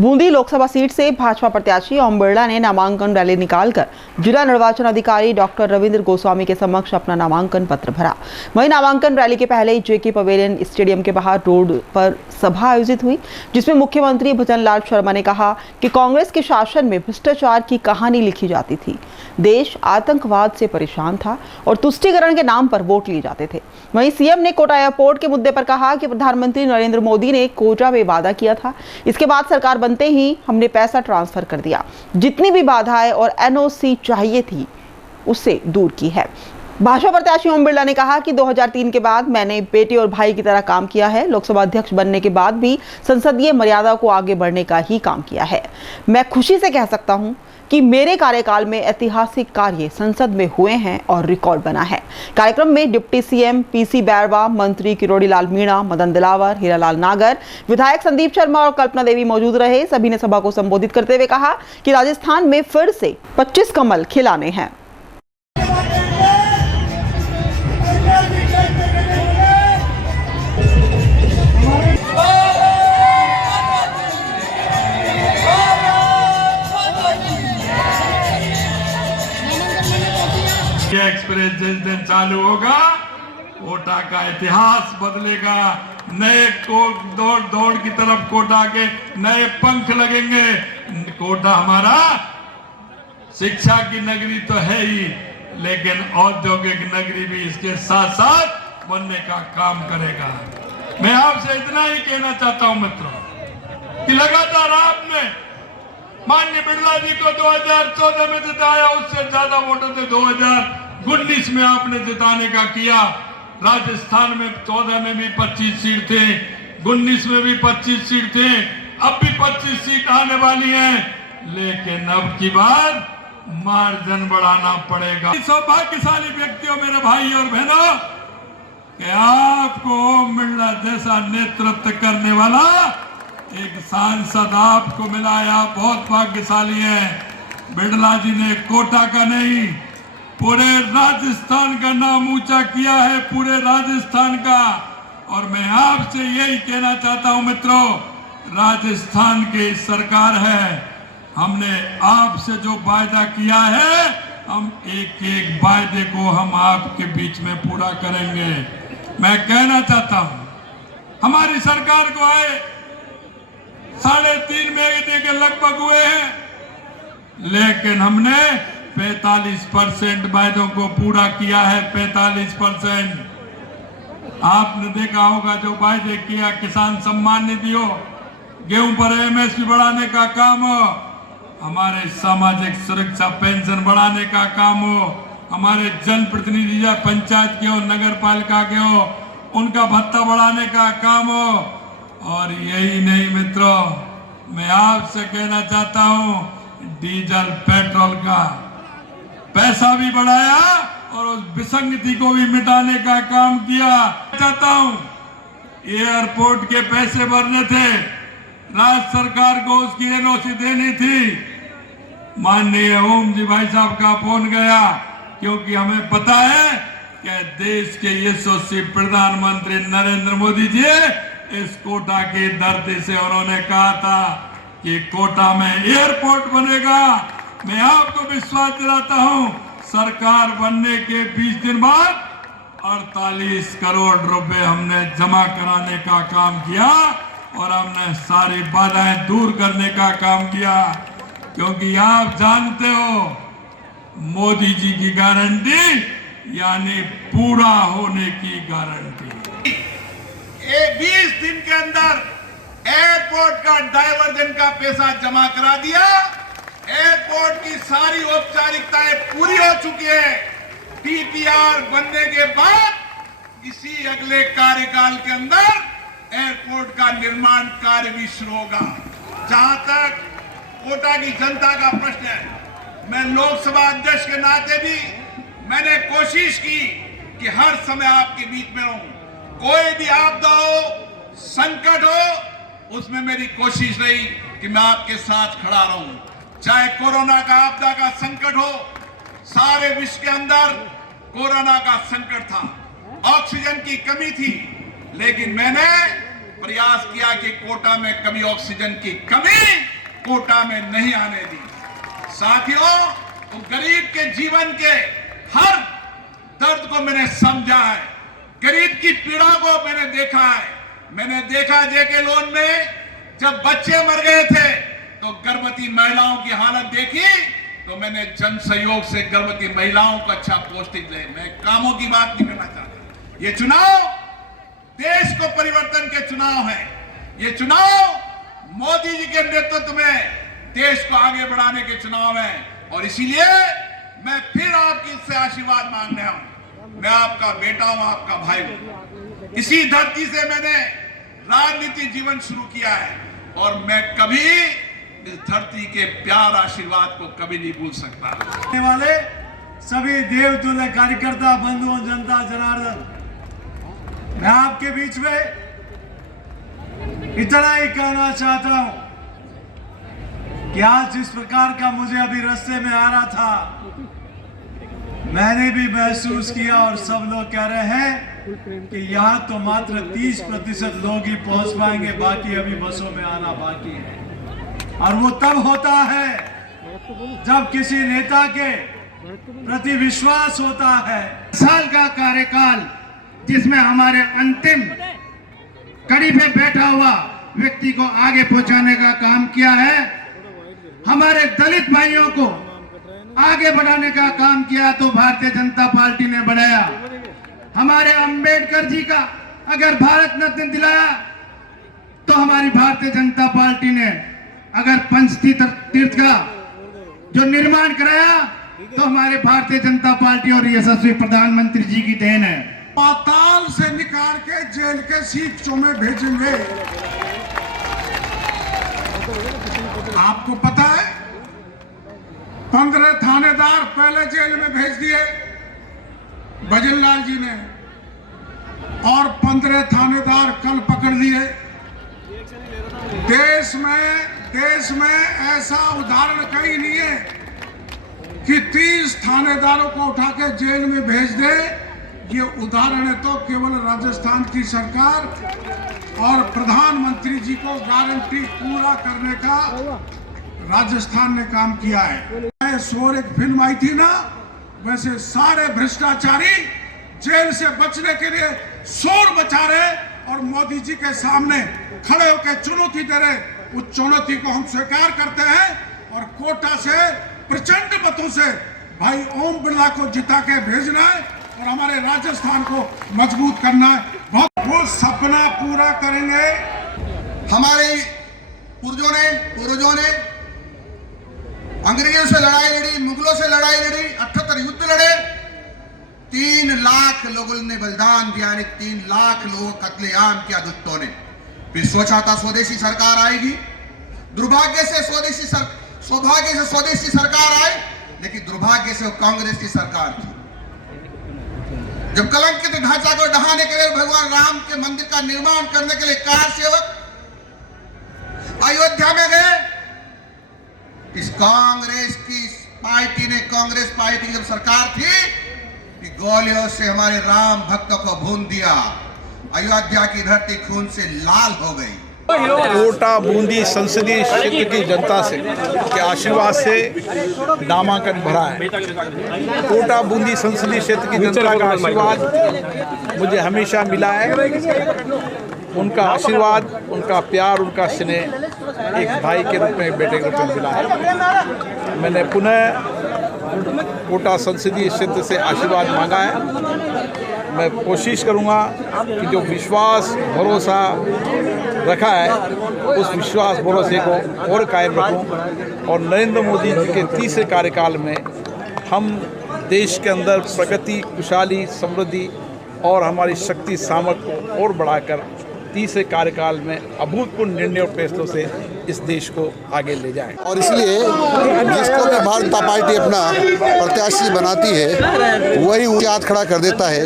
Bundi Lok Sabha seat से भाजपा प्रत्याशी ओम बिरला ने नामांकन रैली निकालकर जिला निर्वाचन अधिकारी डॉक्टर रविंद्र गोस्वामी के समक्ष अपना नामांकन पत्र भरा। वहीं नामांकन रैली के पहले ही जेके पवेलियन स्टेडियम के बाहर रोड पर सभा आयोजित हुई, जिसमें मुख्यमंत्री भजनलाल शर्मा ने कहा कि कांग्रेस के शासन में भ्रष्टाचार की कहानी लिखी जाती थी, देश आतंकवाद से परेशान था और तुष्टीकरण के नाम पर वोट लिए जाते थे। वहीं सीएम ने कोटा एयरपोर्ट के मुद्दे पर कहा कि प्रधानमंत्री नरेंद्र मोदी ने कोटा में वादा किया था, इसके बाद सरकार बनते ही हमने पैसा ट्रांसफर कर दिया, जितनी भी बाधाएं और एनओसी चाहिए थी उससे दूर की है। भाजपा प्रत्याशी ओम बिरला ने कहा कि 2003 के बाद मैंने बेटे और भाई की तरह काम किया है। लोकसभा अध्यक्ष बनने के बाद भी संसदीय मर्यादा को आगे बढ़ने का ही काम किया है। मैं खुशी से कह सकता हूं कि मेरे कार्यकाल में ऐतिहासिक कार्य संसद में हुए हैं और रिकॉर्ड बना है। कार्यक्रम में डिप्टी सीएम पीसी बैरवा, मंत्री किरोड़ी लाल मीणा, मदन दिलावर, हीरालाल नागर, विधायक संदीप शर्मा और कल्पना देवी मौजूद रहे। सभी ने सभा को संबोधित करते हुए कहा कि राजस्थान में फिर से 25 कमल खिलाने हैं। ये एक्सप्रेस जिस दिन चालू होगा, कोटा का इतिहास बदलेगा। नए दौड़ की तरफ कोटा के नए पंख लगेंगे। कोटा हमारा शिक्षा की नगरी तो है ही, लेकिन औद्योगिक नगरी भी इसके साथ साथ बनने का काम करेगा। मैं आपसे इतना ही कहना चाहता हूं मित्रों कि लगातार आपने माननीय बिरला जी को 2014 में जिताया, उससे ज्यादा वोटों से 2019 में आपने जिताने का किया। राजस्थान में 14 में भी 25 सीट थे, 19 में भी 25 सीट थे, अब भी 25 सीट आने वाली हैं, लेकिन अब की बार मार्जिन बढ़ाना पड़ेगा। सौभाग्यशाली व्यक्तियों मेरे भाई और बहनों कि आपको ओम बिरला जैसा नेतृत्व करने वाला एक सांसद आपको मिला है। आप बहुत भाग्यशाली हैं। बिरला जी ने कोटा का नहीं, पूरे राजस्थान का नाम ऊंचा किया है, पूरे राजस्थान का। और मैं आपसे यही कहना चाहता हूं मित्रों, राजस्थान की सरकार है, हमने आपसे जो वायदा किया है, हम एक एक वायदे को हम आपके बीच में पूरा करेंगे। मैं कहना चाहता हूं हमारी सरकार को आए 3.5 महीने के लगभग हुए हैं, लेकिन हमने 45% वायदों को पूरा किया है। 45% आपने देखा होगा जो वायदे किया, किसान सम्मान निधि हो, गेहूं पर एमएसपी बढ़ाने का काम हो, हमारे सामाजिक सुरक्षा पेंशन बढ़ाने का काम हो, हमारे जनप्रतिनिधि या पंचायत के हो, नगर पालिका के हो, उनका भत्ता बढ़ाने का काम हो। और यही नहीं मित्रों, मैं आपसे कहना चाहता हूं, डीजल पेट्रोल का पैसा भी बढ़ाया और उस विसंगति को भी मिटाने का काम किया। चाहता हूं एयरपोर्ट के पैसे भरने थे, राज्य सरकार को उसकी एनओसी देनी थी। माननीय ओम जी भाई साहब का फोन गया, क्योंकि हमें पता है कि देश के यशस्वी प्रधानमंत्री नरेंद्र मोदी जी इस कोटा की धरती से उन्होंने कहा था कि कोटा में एयरपोर्ट बनेगा। मैं आपको विश्वास दिलाता हूं, सरकार बनने के 20 दिन बाद 48 करोड़ रुपए हमने जमा कराने का काम किया और हमने सारी बाधाएं दूर करने का काम किया। क्योंकि आप जानते हो, मोदी जी की गारंटी यानी पूरा होने की गारंटी। 20 दिन के अंदर एयरपोर्ट का डायवर्जन का पैसा जमा करा दिया। एयरपोर्ट की सारी औपचारिकताएं पूरी हो चुकी है। डीपीआर बनने के बाद इसी अगले कार्यकाल के अंदर एयरपोर्ट का निर्माण कार्य भी शुरू होगा। जहां तक कोटा की जनता का प्रश्न है, मैं लोकसभा अध्यक्ष के नाते भी मैंने कोशिश की कि हर समय आपके बीच में रहूं। कोई भी आपदा हो, संकट हो, उसमें मेरी कोशिश रही कि मैं आपके साथ खड़ा रहूं। चाहे कोरोना का आपदा का संकट हो, सारे विश्व के अंदर कोरोना का संकट था, ऑक्सीजन की कमी थी, लेकिन मैंने प्रयास किया कि कोटा में कभी ऑक्सीजन की कमी कोटा में नहीं आने दी। साथियों, तो गरीब के जीवन के हर दर्द को मैंने समझा है, गरीब की पीड़ा को मैंने देखा है। मैंने देखा जेके लोन में जब बच्चे मर गए थे तो गर्भवती महिलाओं की हालत देखी, तो मैंने जन सहयोग से गर्भवती महिलाओं को अच्छा पौष्टिक दे। मैं कामों की बात नहीं करना चाहता। ये चुनाव देश को परिवर्तन के चुनाव है। ये चुनाव मोदी जी के नेतृत्व में देश को आगे बढ़ाने के चुनाव है। और इसीलिए मैं फिर आपकी से आशीर्वाद मांगने हूं। मैं आपका बेटा हूं, आपका भाई हूं। इसी धरती से मैंने राजनीतिक जीवन शुरू किया है और मैं कभी इस धरती के प्यार आशीर्वाद को कभी नहीं भूल सकता। आने वाले सभी देवतुल्य कार्यकर्ता बंधुओं, जनता जनार्दन, मैं आपके बीच में इतना ही कहना चाहता हूं कि आज जिस प्रकार का मुझे अभी रास्ते में आ रहा था, मैंने भी महसूस किया और सब लोग कह रहे हैं कि यहाँ तो मात्र 30% लोग ही पहुंच पाएंगे, बाकी अभी बसों में आना बाकी है। और वो तब होता है जब किसी नेता के प्रति विश्वास होता है। साल का कार्यकाल जिसमें हमारे अंतिम कड़ी पे बैठा हुआ व्यक्ति को आगे पहुंचाने का काम किया है, हमारे दलित भाइयों को आगे बढ़ाने का काम किया तो भारतीय जनता पार्टी ने बढ़ाया। हमारे अंबेडकर जी का अगर भारत रत्न दिलाया तो हमारी भारतीय जनता पार्टी ने, अगर पंचतीर्थ का जो निर्माण कराया तो हमारे भारतीय जनता पार्टी और यशस्वी प्रधानमंत्री जी की देन है। पाताल से निकाल के जेल के सीटों में भेजेंगे। आपको पता है 15 थानेदार पहले जेल में भेज दिए भजनलाल जी ने, और 15 थानेदार कल पकड़ लिए। देश में ऐसा उदाहरण कहीं नहीं है कि 30 थानेदारों को उठा के जेल में भेज दे। ये उदाहरण है तो केवल राजस्थान की सरकार और प्रधानमंत्री जी को गारंटी पूरा करने का राजस्थान ने काम किया है। शोर एक फिल्म आई थी ना, वैसे सारे भ्रष्टाचारी जेल से बचने के लिए शोर मचा रहे और मोदी जी के सामने खड़े होकर चुनौती दे रहे। उस चुनौती को हम स्वीकार करते हैं और कोटा से प्रचंड मतों से भाई ओम बिरला को जिता के भेजना है और हमारे राजस्थान को मजबूत करना है। बहुत वो सपना पूरा करेंगे। हमारे पूर्वजों ने अंग्रेजों से लड़ाई लड़ी, मुगलों से लड़ाई लड़ी, 78 युद्ध लड़े, 3 लाख लोगों ने बलिदान दिया, 3 लाख लोगों कत्लेआम किया दुष्टों ने। फिर सोचा था स्वदेशी सरकार आएगी, सौभाग्य से स्वदेशी सरकार आई, लेकिन दुर्भाग्य से वो कांग्रेस की सरकार थी। जब कलंकित ढांचा को ढहाने के लिए भगवान राम के मंदिर का निर्माण करने के लिए कार सेवक अयोध्या में गए, इस कांग्रेस पार्टी की जब सरकार थी, गोलियों से हमारे राम भक्तों को भून दिया। अयोध्या की धरती खून से लाल हो गई। कोटा बूंदी संसदीय क्षेत्र की जनता से के आशीर्वाद से नामांकन भरा है। कोटा बूंदी संसदीय क्षेत्र की जनता का आशीर्वाद मुझे हमेशा मिला है। उनका आशीर्वाद, उनका प्यार, उनका स्नेह एक भाई के रूप में, बेटे के रूप में मिला है। मैंने पुनः कोटा संसदीय क्षेत्र से आशीर्वाद मांगा है। मैं कोशिश करूंगा कि जो विश्वास भरोसा रखा है उस विश्वास भरोसे को और कायम रखूं और नरेंद्र मोदी जी के तीसरे कार्यकाल में हम देश के अंदर प्रगति, खुशहाली, समृद्धि और हमारी शक्ति सामर्थ्य को और बढ़ाकर तीसरे कार्यकाल में अभूतपूर्व निर्णय और फैसलों से इस देश को आगे ले जाएं। और इसलिए जिसको भी भारतीय जनता पार्टी अपना प्रत्याशी बनाती है वही उनके हाथ खड़ा कर देता है।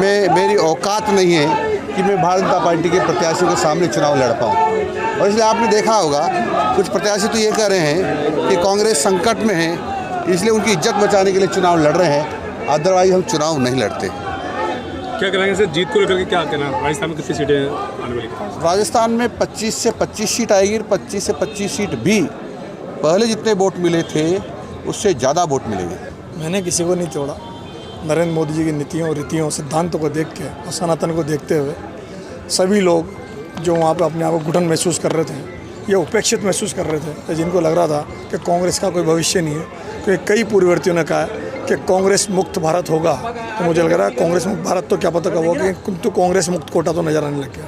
मेरी औकात नहीं है कि मैं भारतीय जनता पार्टी के प्रत्याशी के सामने चुनाव लड़ पाऊँ। और इसलिए आपने देखा होगा कुछ प्रत्याशी तो ये कह रहे हैं कि कांग्रेस संकट में है, इसलिए उनकी इज्जत बचाने के लिए चुनाव लड़ रहे हैं, अदरवाइज हम चुनाव नहीं लड़ते। क्या करेंगे सर, जीत को लेकर के क्या कहना है? राजस्थान में कितनी सीटें आने वाली? राजस्थान में 25 से 25 सीट आएगी, 25 से 25 सीट भी पहले जितने वोट मिले थे उससे ज़्यादा वोट मिलेंगे। मैंने किसी को नहीं तोड़ा। नरेंद्र मोदी जी की नीतियों और रीतियों सिद्धांतों को देख के और सनातन को देखते हुए सभी लोग जो वहाँ पे अपने आप को घुटन महसूस कर रहे थे, ये उपेक्षित महसूस कर रहे थे, जिनको लग रहा था कि कांग्रेस का कोई भविष्य नहीं है, क्योंकि कई पूर्ववर्तियों ने कहा है कि कांग्रेस मुक्त भारत होगा, तो मुझे लग रहा है कांग्रेस मुक्त भारत तो क्या पता कब होगा, किंतु कांग्रेस मुक्त कोटा तो नजर आने लग गया।